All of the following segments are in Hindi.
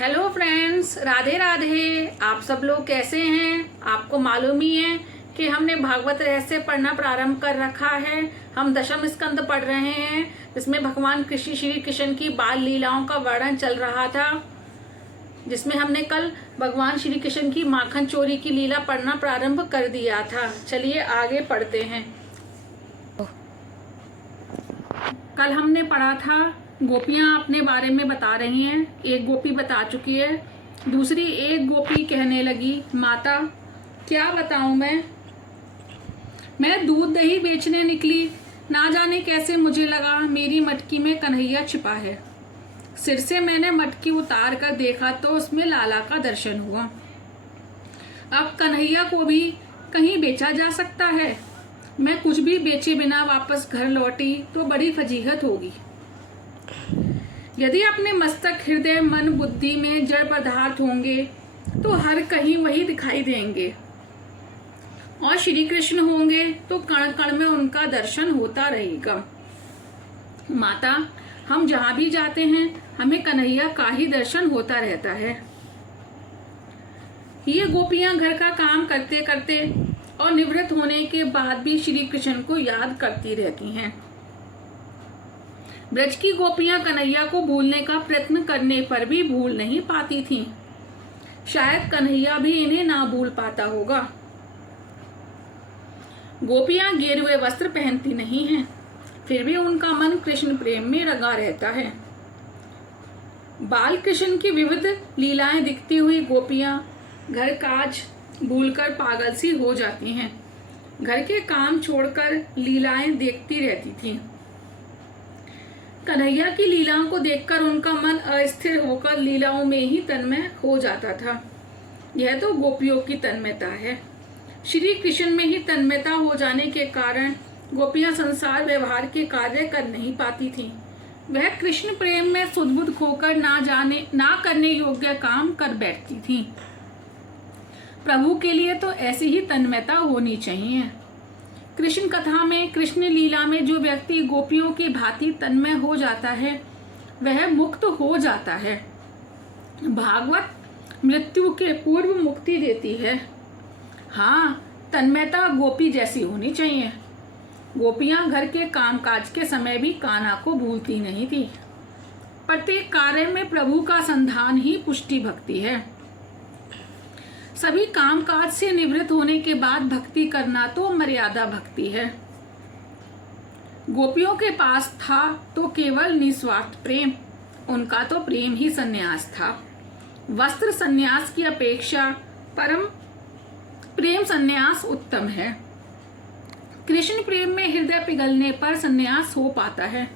Hello friends, Radhe Radhe. आप सब लोग कैसे हैं? आपको मालूम ही है कि हमने भागवत रहस्य पढ़ना प्रारंभ कर रखा है। हम दशम स्कंद पढ़ रहे हैं, जिसमें भगवान कृष्ण श्री कृष्ण की बाल लीलाओं का वर्णन चल रहा था, जिसमें हमने कल भगवान श्री कृष्ण की माखन चोरी की लीला पढ़ना प्रारंभ कर दिया था। चलिए आगे पढ़ते हैं। कल हमने पढ़ा था गोपियां अपने बारे में बता रही हैं। एक गोपी बता चुकी है, दूसरी एक गोपी कहने लगी, माता क्या बताऊं, मैं दूध दही बेचने निकली, ना जाने कैसे मुझे लगा मेरी मटकी में कन्हैया छिपा है। सिर से मैंने मटकी उतार कर देखा तो उसमें लाला का दर्शन हुआ। अब कन्हैया को भी कहीं बेचा जा सकता है। मैं कुछ भी बेचे बिना वापस घर लौटी तो बड़ी फजीहत होगी। यदि अपने मस्तक, हृदय, मन, बुद्धि में जड़ पदार्थ होंगे तो हर कहीं वही दिखाई देंगे, और श्री कृष्ण होंगे तो कण कण में उनका दर्शन होता रहेगा। माता, हम जहां भी जाते हैं हमें कन्हैया का ही दर्शन होता रहता है। ये गोपियां घर का काम करते करते और निवृत्त होने के बाद भी श्री कृष्ण को याद करती रहती हैं। ब्रज की गोपियां कन्हैया को भूलने का प्रयत्न करने पर भी भूल नहीं पाती थीं। शायद कन्हैया भी इन्हें ना भूल पाता होगा। गोपियां गेरुए वस्त्र पहनती नहीं हैं, फिर भी उनका मन कृष्ण प्रेम में रंगा रहता है। बाल कृष्ण की विविध लीलाएं दिखती हुई गोपियां घर काज भूलकर पागल सी हो जाती हैं। घर के काम छोड़कर लीलाएं देखती रहती थीं। कन्हैया की लीलाओं को देखकर उनका मन अस्थिर होकर लीलाओं में ही तन्मय हो जाता था। यह तो गोपियों की तन्मयता है। श्री कृष्ण में ही तन्मयता हो जाने के कारण गोपियां संसार व्यवहार के कार्य कर नहीं पाती थीं। वह कृष्ण प्रेम में सुदबुद खोकर ना करने योग्य काम कर बैठती थीं। प्रभु के लिए तो ऐसी ही तन्मयता होनी चाहिए। कृष्ण कथा में, कृष्ण लीला में जो व्यक्ति गोपियों की भांति तन्मय हो जाता है वह मुक्त हो जाता है। भागवत मृत्यु के पूर्व मुक्ति देती है। हाँ, तन्मयता गोपी जैसी होनी चाहिए। गोपियां घर के कामकाज के समय भी कान्हा को भूलती नहीं थी। प्रत्येक कार्य में प्रभु का संधान ही पुष्टि भक्ति है। सभी कामकाज से निवृत्त होने के बाद भक्ति करना तो मर्यादा भक्ति है। गोपियों के पास था तो केवल निस्वार्थ प्रेम, उनका तो प्रेम ही सन्यास था। वस्त्र सन्यास की अपेक्षा परम प्रेम सन्यास उत्तम है। कृष्ण प्रेम में हृदय पिघलने पर सन्यास हो पाता है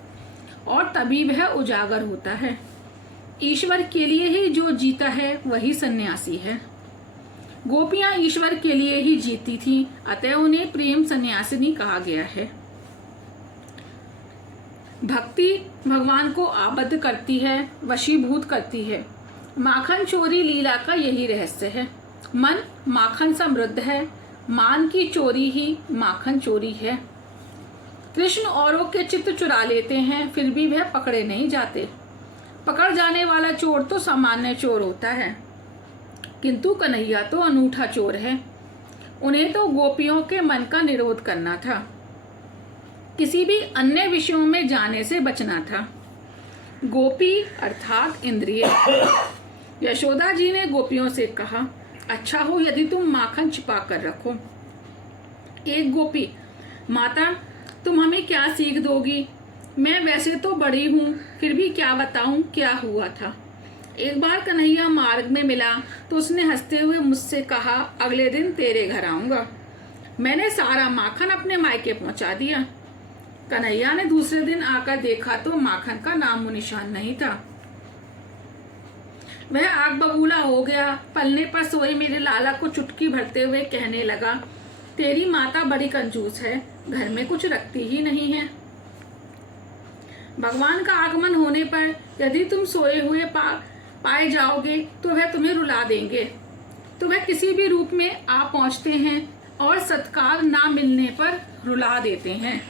और तभी वह उजागर होता है। ईश्वर के लिए ही जो जीता है वही सन्यासी है। गोपियां ईश्वर के लिए ही जीती थीं, अतः उन्हें प्रेम सन्यासिनी कहा गया है। भक्ति भगवान को आबद्ध करती है, वशीभूत करती है। माखन चोरी लीला का यही रहस्य है। मन माखन समृद्ध है, मान की चोरी ही माखन चोरी है। कृष्ण औरों के चित्त चुरा लेते हैं, फिर भी वह पकड़े नहीं जाते। पकड़ जाने वाला चोर तो सामान्य चोर होता है, किंतु कन्हैया तो अनूठा चोर है। उन्हें तो गोपियों के मन का निरोध करना था, किसी भी अन्य विषयों में जाने से बचना था। गोपी अर्थात इंद्रिय। यशोदा जी ने गोपियों से कहा, अच्छा हो यदि तुम माखन छिपा कर रखो। एक गोपी, माता तुम हमें क्या सीख दोगी? मैं वैसे तो बड़ी हूँ, फिर भी क्या बताऊं क्या हुआ था। एक बार कन्हैया मार्ग में मिला तो उसने हंसते हुए मुझसे कहा, अगले दिन तेरे घर आऊंगा। मैंने सारा माखन अपने मायके पहुंचा दिया। कन्हैया ने दूसरे दिन आकर देखा तो माखन का नामो निशान नहीं था। वह आग बबूला हो गया। पलने पर सोए मेरे लाला को चुटकी भरते हुए कहने लगा, तेरी माता बड़ी कंजूस है, घर में कुछ रखती ही नहीं है। भगवान का आगमन होने पर यदि तुम सोए हुए पाए जाओगे तो वह तुम्हें रुला देंगे। तो वह किसी भी रूप में आ पहुंचते हैं और सत्कार ना मिलने पर रुला देते हैं।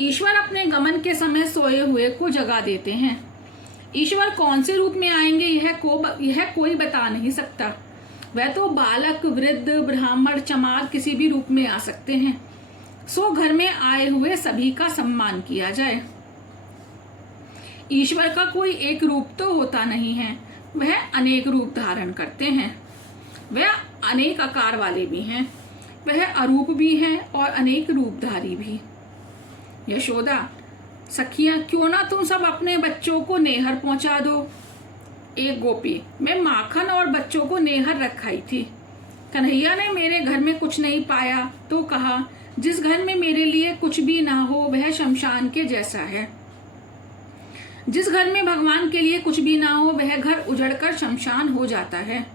ईश्वर अपने गमन के समय सोए हुए को जगा देते हैं। ईश्वर कौन से रूप में आएंगे यह कोई बता नहीं सकता। वह तो बालक, वृद्ध, ब्राह्मण, चमार किसी भी रूप में आ सकते हैं। सो घर में आए हुए सभी का सम्मान किया जाए। ईश्वर का कोई एक रूप तो होता नहीं है, वह अनेक रूप धारण करते हैं। वह अनेक आकार वाले भी हैं, वह अरूप भी हैं और अनेक रूपधारी भी। यशोदा, सखियां, क्यों ना तुम सब अपने बच्चों को नेहर पहुंचा दो। एक गोपी, मैं माखन और बच्चों को नेहर रखाई थी। कन्हैया ने मेरे घर में कुछ नहीं पाया तो कहा, जिस घर में मेरे लिए कुछ भी ना हो वह शमशान के जैसा है। जिस घर में भगवान के लिए कुछ भी ना हो वह घर उजड़कर शमशान हो जाता है।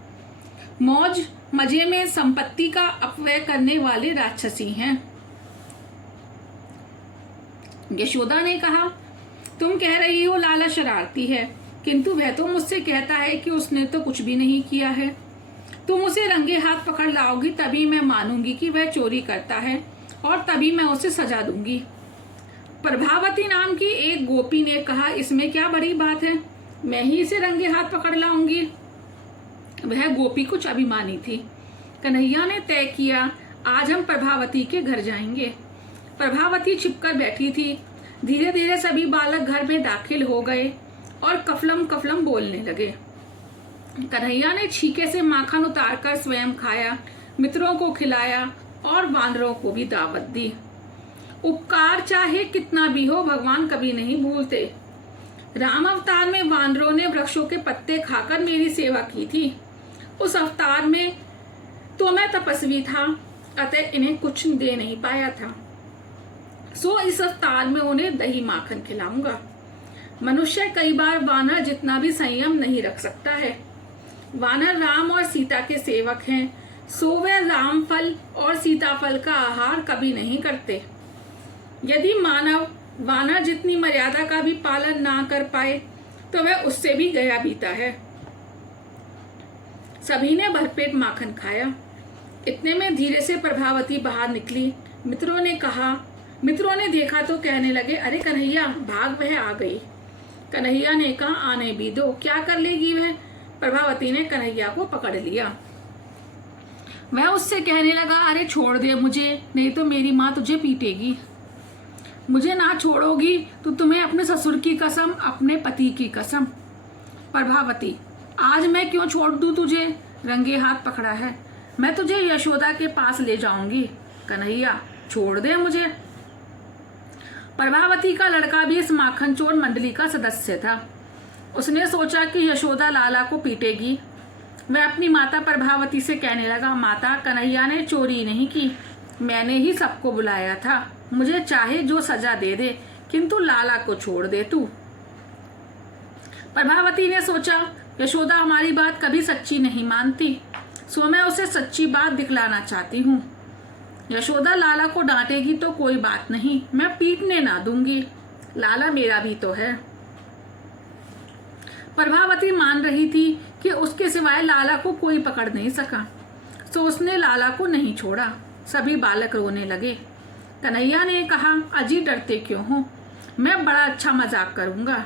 मौज मजे में संपत्ति का अपव्यय करने वाले राक्षसी हैं। यशोदा ने कहा, तुम कह रही हो लाला शरारती है, किंतु वह तो मुझसे कहता है कि उसने तो कुछ भी नहीं किया है। तुम उसे रंगे हाथ पकड़ लाओगी तभी मैं मानूंगी कि वह चोरी करता है और तभी मैं उसे सजा दूंगी। प्रभावती नाम की एक गोपी ने कहा, इसमें क्या बड़ी बात है, मैं ही इसे रंगे हाथ पकड़ लाऊंगी। वह गोपी कुछ अभिमानी थी। कन्हैया ने तय किया, आज हम प्रभावती के घर जाएंगे। प्रभावती छिपकर बैठी थी। धीरे धीरे सभी बालक घर में दाखिल हो गए और कफलम कफलम बोलने लगे। कन्हैया ने छीके से माखन उतारकर स्वयं खाया, मित्रों को खिलाया और वानरों को भी दावत दी। उपकार चाहे कितना भी हो भगवान कभी नहीं भूलते। राम अवतार में वानरों ने वृक्षों के पत्ते खाकर मेरी सेवा की थी। उस अवतार में तो मैं तपस्वी था, अतः इन्हें कुछ दे नहीं पाया था। सो इस अवतार में उन्हें दही माखन खिलाऊंगा। मनुष्य कई बार वानर जितना भी संयम नहीं रख सकता है। वानर राम और सीता के सेवक हैं, सो वे राम फल और सीता फल का आहार कभी नहीं करते। यदि मानव वानर जितनी मर्यादा का भी पालन ना कर पाए तो वह उससे भी गया बीता है। सभी ने भरपेट माखन खाया। इतने में धीरे से प्रभावती बाहर निकली। मित्रों ने देखा तो कहने लगे, अरे कन्हैया, भाग वह आ गई। कन्हैया ने कहा, आने भी दो, क्या कर लेगी वह। प्रभावती ने कन्हैया को पकड़ लिया। वह उससे कहने लगा, अरे छोड़ दे मुझे, नहीं तो मेरी माँ तुझे पीटेगी। मुझे ना छोड़ोगी तो तुम्हें अपने ससुर की कसम, अपने पति की कसम। प्रभावती, आज मैं क्यों छोड़ दूं तुझे, रंगे हाथ पकड़ा है। मैं तुझे यशोदा के पास ले जाऊंगी। कन्हैया, छोड़ दे मुझे। प्रभावती का लड़का भी इस माखन चोर मंडली का सदस्य था। उसने सोचा कि यशोदा लाला को पीटेगी। वह अपनी माता प्रभावती से कहने लगा, माता, कन्हैया ने चोरी नहीं की, मैंने ही सबको बुलाया था। मुझे चाहे जो सजा दे दे, किंतु लाला को छोड़ दे तू। प्रभावती ने सोचा, यशोदा हमारी बात कभी सच्ची नहीं मानती, सो मैं उसे सच्ची बात दिखलाना चाहती हूँ। यशोदा लाला को डांटेगी तो कोई बात नहीं, मैं पीटने ना दूंगी, लाला मेरा भी तो है। प्रभावती मान रही थी कि उसके सिवाय लाला को कोई पकड़ नहीं सका, सो उसने लाला को नहीं छोड़ा। सभी बालक रोने लगे। कन्हैया ने कहा, अजी डरते क्यों हो, मैं बड़ा अच्छा मजाक करूंगा।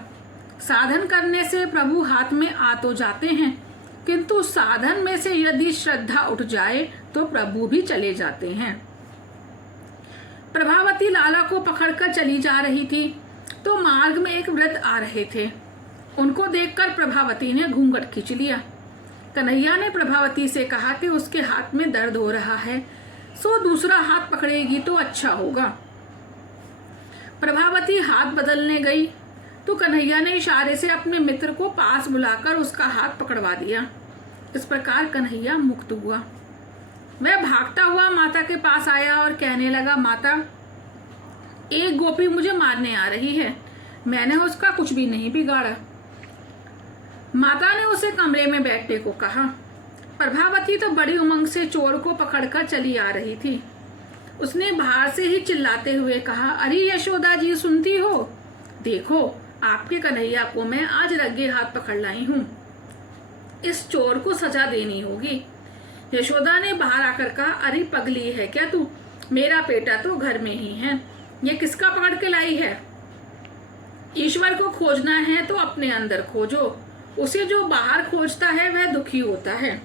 साधन करने से प्रभु हाथ में आ तो जाते हैं, किंतु साधन में से यदि श्रद्धा उठ जाए तो प्रभु भी चले जाते हैं। प्रभावती लाला को पकड़कर चली जा रही थी तो मार्ग में एक वृद्ध आ रहे थे। उनको देखकर प्रभावती ने घूंघट खींच लिया। कन्हैया ने प्रभावती से कहा कि उसके हाथ में दर्द हो रहा है, सो दूसरा हाथ पकड़ेगी तो अच्छा होगा। प्रभावती हाथ बदलने गई तो कन्हैया ने इशारे से अपने मित्र को पास बुलाकर उसका हाथ पकड़वा दिया। इस प्रकार कन्हैया मुक्त हुआ। वह भागता हुआ माता के पास आया और कहने लगा, माता, एक गोपी मुझे मारने आ रही है, मैंने उसका कुछ भी नहीं बिगाड़ा। माता ने उसे कमरे में बैठने को कहा। प्रभावती तो बड़ी उमंग से चोर को पकड़कर चली आ रही थी। उसने बाहर से ही चिल्लाते हुए कहा, अरे यशोदा जी, सुनती हो? देखो, आपके कन्हैया को मैं आज रंगे हाथ पकड़ लाई हूँ। इस चोर को सजा देनी होगी। यशोदा ने बाहर आकर कहा, अरे पगली है क्या तू? मेरा बेटा तो घर में ही है, ये किसका पकड़ के लाई है? ईश्वर को खोजना है तो अपने अंदर खोजो, उसे जो बाहर खोजता है वह दुखी होता है।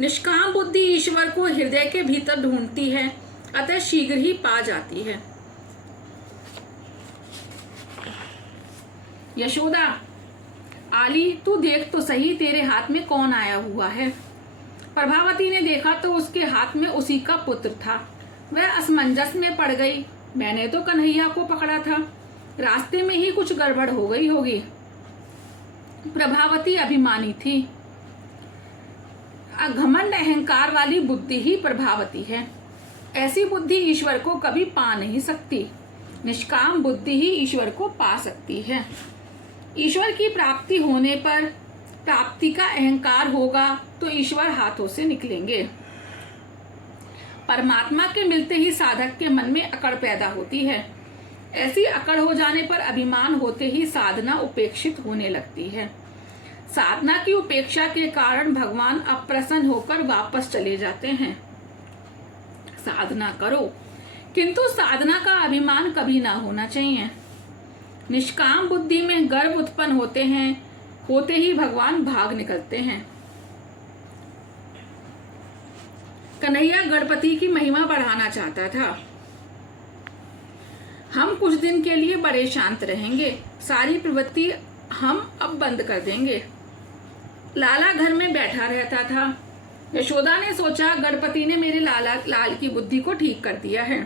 निष्काम बुद्धि ईश्वर को हृदय के भीतर ढूंढती है, अतः शीघ्र ही पा जाती है। यशोदा, आली तू देख तो सही तेरे हाथ में कौन आया हुआ है। प्रभावती ने देखा तो उसके हाथ में उसी का पुत्र था। वह असमंजस में पड़ गई। मैंने तो कन्हैया को पकड़ा था, रास्ते में ही कुछ गड़बड़ हो गई होगी। प्रभावती अभिमानी थी। घमंड अहंकार वाली बुद्धि ही प्रभावती है। ऐसी बुद्धि ईश्वर को कभी पा नहीं सकती। निष्काम बुद्धि ही ईश्वर को पा सकती है। ईश्वर की प्राप्ति होने पर प्राप्ति का अहंकार होगा तो ईश्वर हाथों से निकलेंगे। परमात्मा के मिलते ही साधक के मन में अकड़ पैदा होती है। ऐसी अकड़ हो जाने पर अभिमान होते ही साधना उपेक्षित होने लगती है। साधना की उपेक्षा के कारण भगवान अप्रसन्न होकर वापस चले जाते हैं। साधना करो, किंतु साधना का अभिमान कभी ना होना चाहिए। निष्काम बुद्धि में गर्व उत्पन्न होते हैं, होते ही भगवान भाग निकलते हैं। कन्हैया गणपति की महिमा बढ़ाना चाहता था। हम कुछ दिन के लिए बड़े शांत रहेंगे, सारी प्रवृत्ति हम अब बंद कर देंगे। लाला घर में बैठा रहता था। यशोदा ने सोचा गणपति ने मेरे लाल की बुद्धि को ठीक कर दिया है।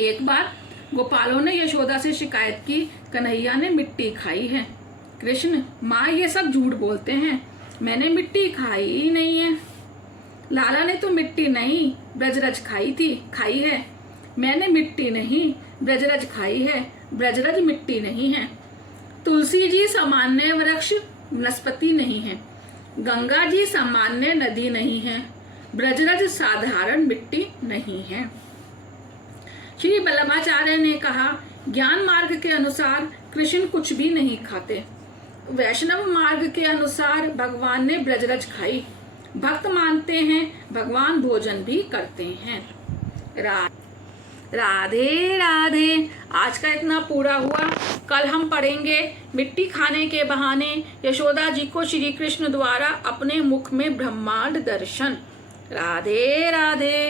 एक बार गोपालों ने यशोदा से शिकायत की, कन्हैया ने मिट्टी खाई है। कृष्ण, माँ ये सब झूठ बोलते हैं, मैंने मिट्टी खाई ही नहीं है। लाला ने तो मिट्टी नहीं ब्रजरज खाई है। मैंने मिट्टी नहीं ब्रजरज खाई है, ब्रजरज मिट्टी नहीं है। तुलसी जी सामान्य वृक्ष वनस्पति नहीं है, गंगा जी सामान्य नदी नहीं है, ब्रजरज साधारण मिट्टी नहीं है। श्री वल्लभाचार्य ने कहा, ज्ञान मार्ग के अनुसार कृष्ण कुछ भी नहीं खाते। वैष्णव मार्ग के अनुसार भगवान ने ब्रजरज खाई। भक्त मानते हैं भगवान भोजन भी करते हैं। राधे राधे। आज का इतना पूरा हुआ। कल हम पढ़ेंगे मिट्टी खाने के बहाने यशोदा जी को श्री कृष्ण द्वारा अपने मुख में ब्रह्मांड दर्शन। राधे राधे।